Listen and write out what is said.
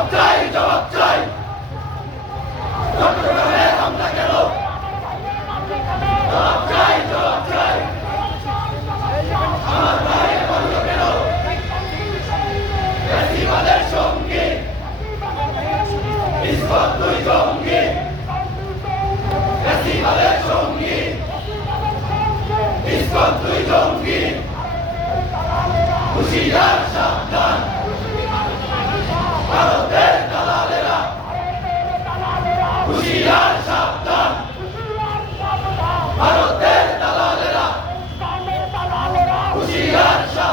জবাব চাই জবাব চাই চট্টগ্রামে হামলা কেন? জবাব চাই জবাব চাই আমার ভাই বলল কেন? বেশিবাদের সঙ্গে। ইসবাত দুই সঙ্গে। বেশিবাদের সঙ্গে। ইসবাত দুই